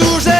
dos